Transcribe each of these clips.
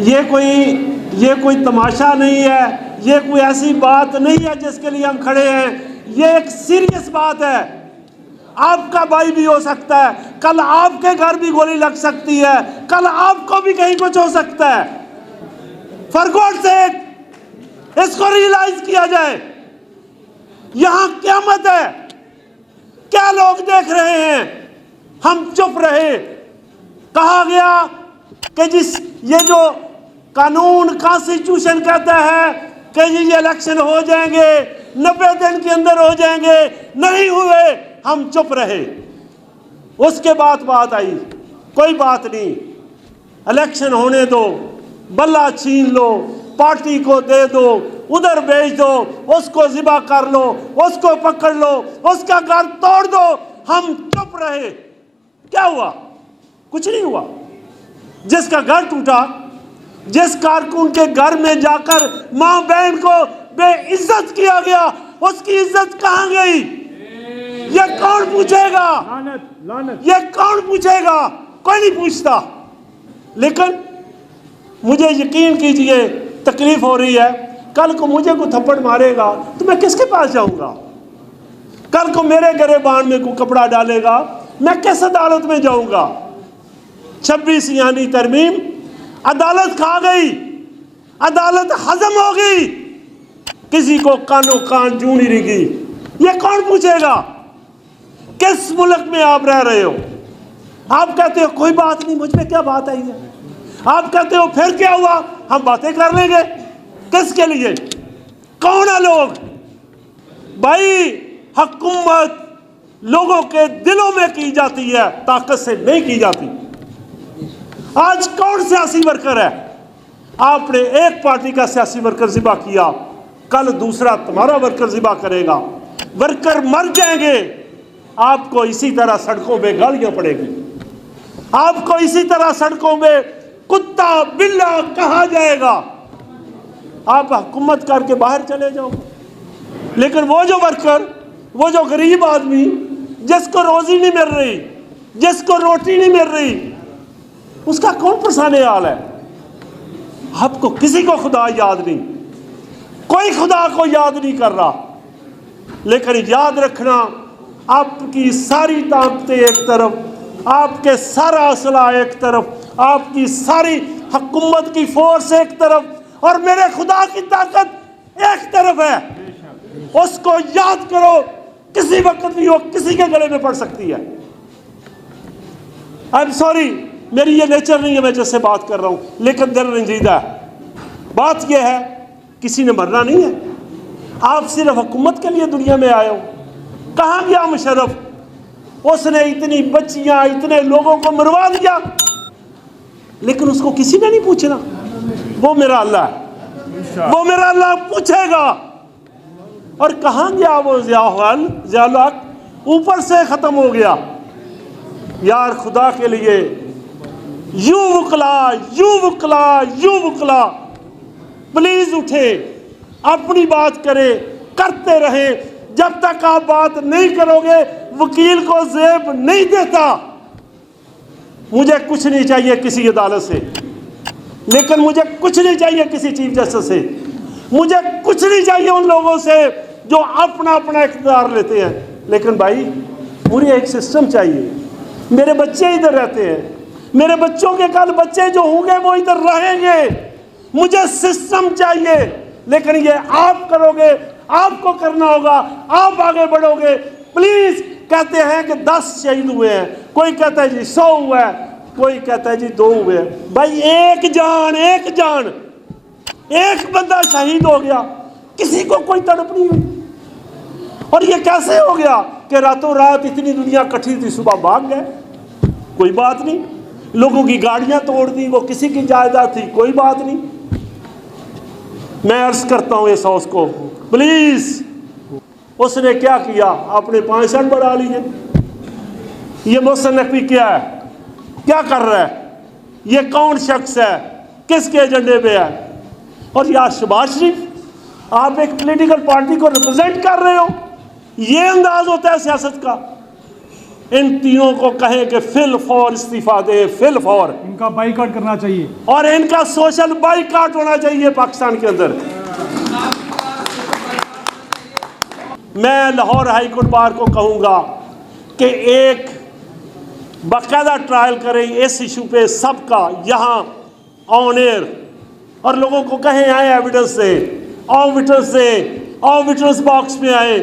ये कोई तमाशा नहीं है, ये कोई ऐसी बात नहीं है जिसके लिए हम खड़े हैं। ये एक सीरियस बात है। आपका भाई भी हो सकता है, कल आपके घर भी गोली लग सकती है, कल आपको भी कहीं कुछ हो सकता है। फॉर गॉड सेक इसको रियलाइज किया जाए। यहां क़यामत है, क्या लोग देख रहे हैं, हम चुप रहे। कहा गया कि ये जो कानून कॉन्स्टिट्यूशन कहता है कि ये इलेक्शन हो जाएंगे, 90 दिन के अंदर हो जाएंगे, नहीं हुए, हम चुप रहे। उसके बाद बात आई, कोई बात नहीं, इलेक्शन होने दो, बल्ला छीन लो, पार्टी को दे दो, उधर भेज दो, उसको ज़िबा कर लो, उसको पकड़ लो, उसका घर तोड़ दो। हम चुप रहे। क्या हुआ? कुछ नहीं हुआ। जिसका घर टूटा, जिस कारकुन के घर में जाकर मां बहन को बेइज्जत किया गया, उसकी इज्जत कहां गई? ये कौन पूछेगा? ये कौन पूछेगा? कोई नहीं पूछता। लेकिन मुझे यकीन कीजिए, तकलीफ हो रही है। कल को मुझे कोई थप्पड़ मारेगा तो मैं किसके पास जाऊंगा? कल को मेरे गिरेबान में कोई कपड़ा डालेगा, मैं किस अदालत में जाऊंगा? 26 यानी तरमीम, अदालत खा गई, अदालत हजम हो गई, किसी को कानों कान जू नहीं रही। ये कौन पूछेगा? किस मुल्क में आप रह रहे हो? आप कहते हो कोई बात नहीं, मुझ में क्या बात आई है। आप कहते हो फिर क्या हुआ, हम बातें कर लेंगे। किसके लिए? कौन है लोग? भाई, हुकूमत लोगों के दिलों में की जाती है, ताकत से नहीं की जाती। आज कौन सियासी वर्कर है? आपने एक पार्टी का सियासी वर्कर ज़िबा किया, कल दूसरा तुम्हारा वर्कर ज़िबा करेगा, वर्कर मर जाएंगे। आपको इसी तरह सड़कों में गालियां पड़ेगी, आपको इसी तरह सड़कों में कुत्ता बिल्ला कहा जाएगा। आप हुकूमत करके बाहर चले जाओ। लेकिन वो जो वर्कर, वो जो गरीब आदमी जिसको रोजी नहीं मिल रही, जिसको रोटी नहीं मिल रही, उसका कौन परेशान हाल है? आपको किसी को खुदा याद नहीं, कोई खुदा को याद नहीं कर रहा। लेकिन याद रखना, आपकी सारी ताकतें एक तरफ, आपके सारा असला एक तरफ, आपकी सारी हुकूमत की फोर्स एक तरफ, और मेरे खुदा की ताकत एक तरफ है। उसको याद करो, किसी वक्त भी वो किसी के गले में पड़ सकती है। आई एम सॉरी, मेरी ये नेचर नहीं है मैं जिससे बात कर रहा हूं, लेकिन दिल रंजीदा है। बात यह है, किसी ने मरना नहीं है। आप सिर्फ हुकूमत के लिए दुनिया में आए हो। कहां गया मुशर्रफ? उसने इतनी बच्चियां, इतने लोगों को मरवा दिया, लेकिन उसको किसी ने नहीं पूछना। वो मेरा अल्लाह है, वो मेरा अल्लाह पूछेगा। और कहां गया वो ज़ियाउल-हक? ऊपर से खत्म हो गया। यार, खुदा के लिए यू वकला, यू वकला, यू वकला, प्लीज उठे, अपनी बात करे, करते रहे। जब तक आप बात नहीं करोगे, वकील को जेब नहीं देता। मुझे कुछ नहीं चाहिए किसी अदालत से, लेकिन मुझे कुछ नहीं चाहिए किसी चीफ जस्टिस से, मुझे कुछ नहीं चाहिए उन लोगों से जो अपना अपना इख्तियार लेते हैं। लेकिन भाई, मुझे एक सिस्टम चाहिए। मेरे बच्चे इधर रहते हैं, मेरे बच्चों के कल बच्चे जो होंगे वो इधर रहेंगे। मुझे सिस्टम चाहिए, लेकिन ये आप करोगे, आपको करना होगा, आप आगे बढ़ोगे। प्लीज, कहते हैं कि 10 शहीद हुए हैं, कोई कहता है जी 100 हुआ है, कोई कहता है जी 2 हुए हैं। भाई, एक जान, एक जान, एक बंदा शहीद हो गया, किसी को कोई तड़प नहीं हुई। और ये कैसे हो गया कि रातों रात इतनी दुनिया इकट्ठी थी, सुबह भाग गए? कोई बात नहीं। लोगों की गाड़ियां तोड़ दी, वो किसी की जायदाद थी, कोई बात नहीं। मैं अर्ज करता हूं इस हाउस को, प्लीज, उसने क्या किया? अपने 5 शर्ट बढ़ा लिए। ये मुसन्निफ भी क्या है, क्या कर रहा है? ये कौन शख्स है, किसके एजेंडे पे है? और यार शहबाज शरीफ, आप एक पॉलिटिकल पार्टी को रिप्रेजेंट कर रहे हो, ये अंदाज होता है सियासत का? इन तीनों को कहें कि फिल फॉर इस्तीफा दे, फिल फॉर। इनका बाइकआउट करना चाहिए और इनका सोशल बाइकआउट होना चाहिए पाकिस्तान के अंदर। मैं लाहौर हाई कोर्ट बार को कहूँगा कि एक बाकायदा ट्रायल करें इस इशू पे सबका यहाँ ऑन एयर, और लोगों को कहें आए एविडेंस से, आओ विटनेस से, आओ विटनेस बॉक्स में आए,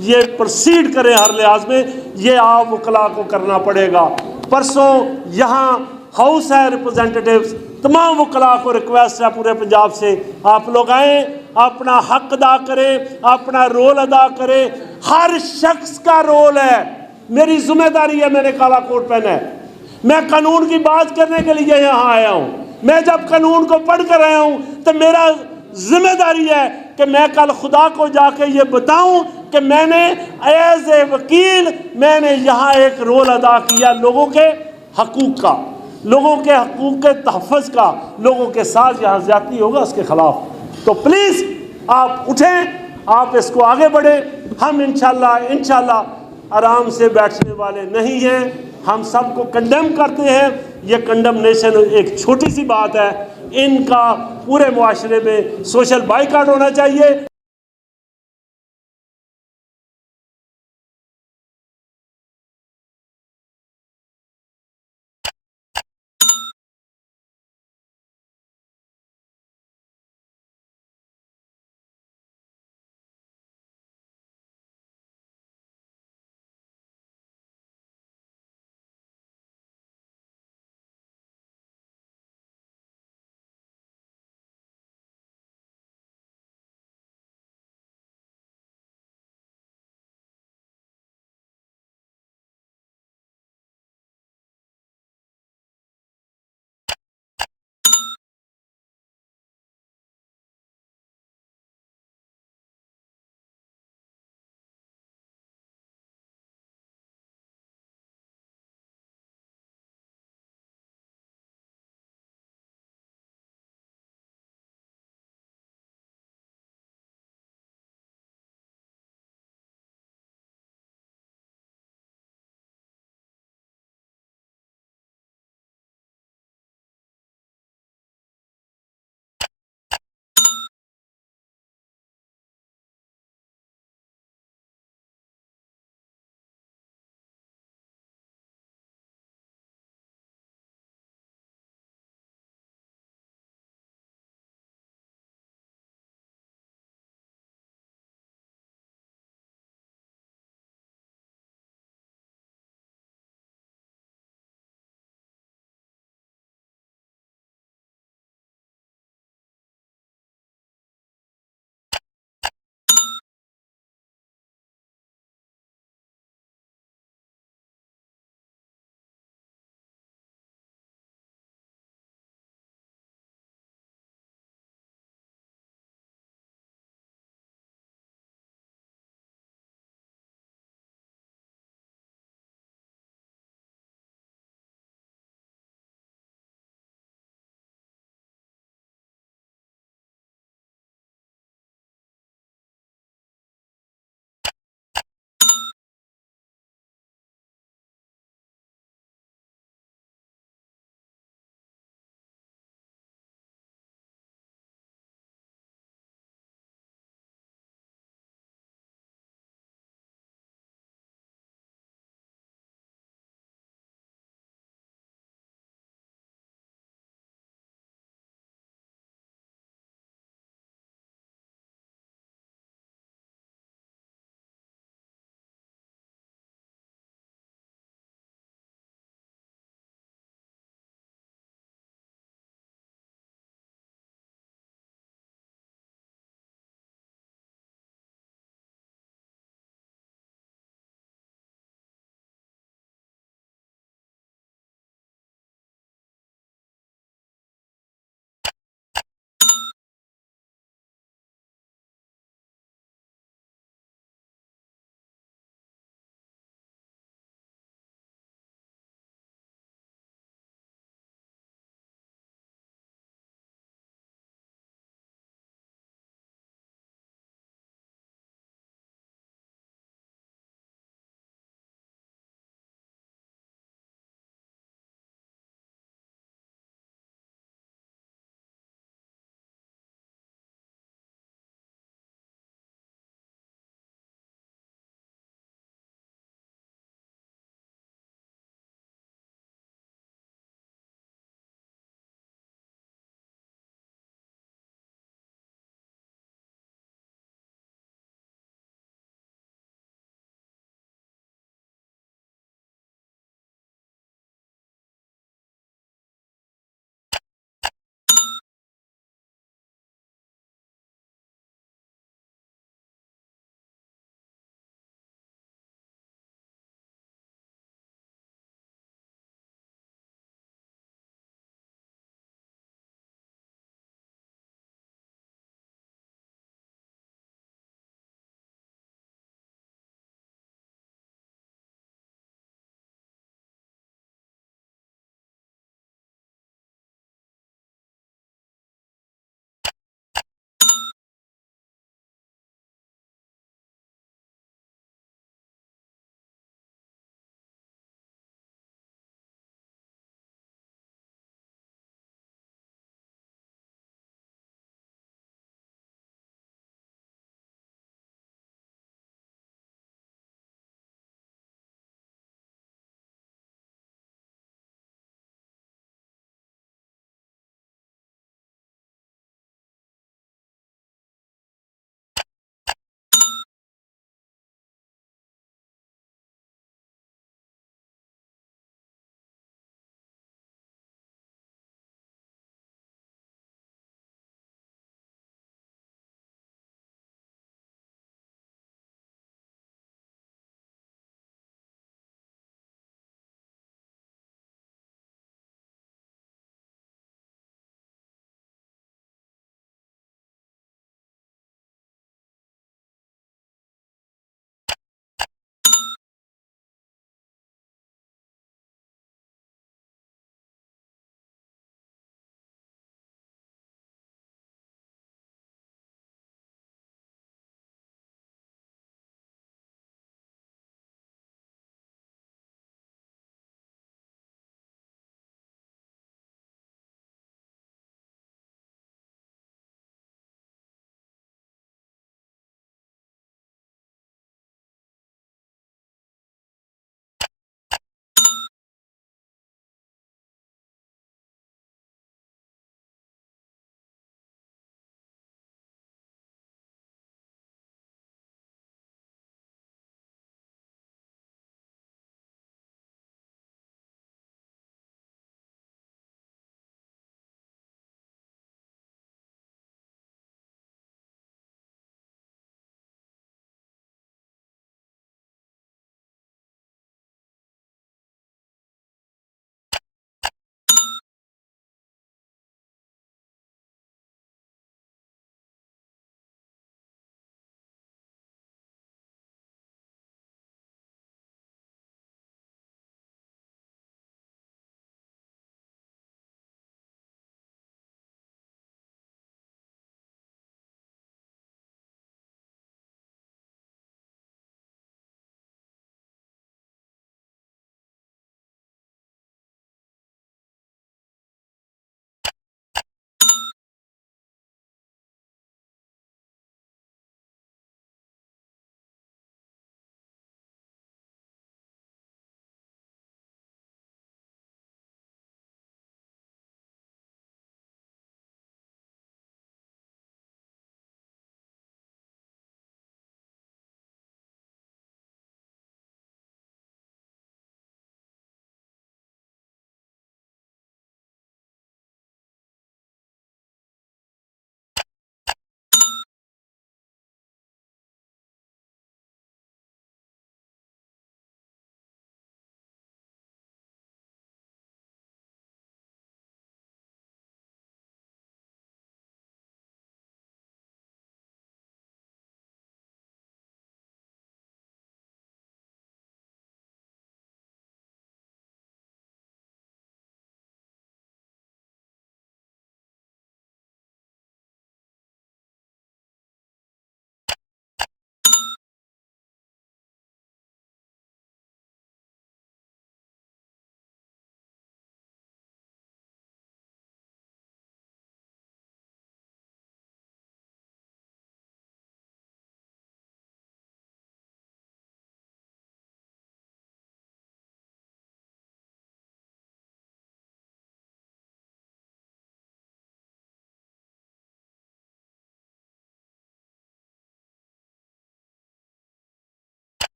ये प्रोसीड करें हर लिहाज में। ये आप वकला को करना पड़ेगा। परसों यहाँ हाउस है रिप्रेजेंटेटिव्स, तमाम वकला को रिक्वेस्ट है पूरे पंजाब से, आप लोग आएँ, अपना हक अदा करें, अपना रोल अदा करें। हर शख्स का रोल है, मेरी जिम्मेदारी है, मैंने काला कोट पहना है, मैं कानून की बात करने के लिए यहाँ आया हूँ। मैं जब कानून को पढ़ कर आया हूँ तो मेरा जिम्मेदारी है कि मैं कल खुदा को जाके ये बताऊं कि मैंने एज ए वकील मैंने यहाँ एक रोल अदा किया लोगों के हकूक़ का, लोगों के हकूक़ के तहफ़्फ़ुज़ का, लोगों के साथ यहाँ ज़्यादती होगा उसके ख़िलाफ़। तो प्लीज़ आप उठें, आप इसको आगे बढ़ें। हम इंशाल्लाह आराम से बैठने वाले नहीं हैं, हम सबको कंडेम करते हैं। ये कंडमनेशन एक छोटी सी बात है, इनका पूरे मुआशरे में सोशल बाइकआउट होना चाहिए।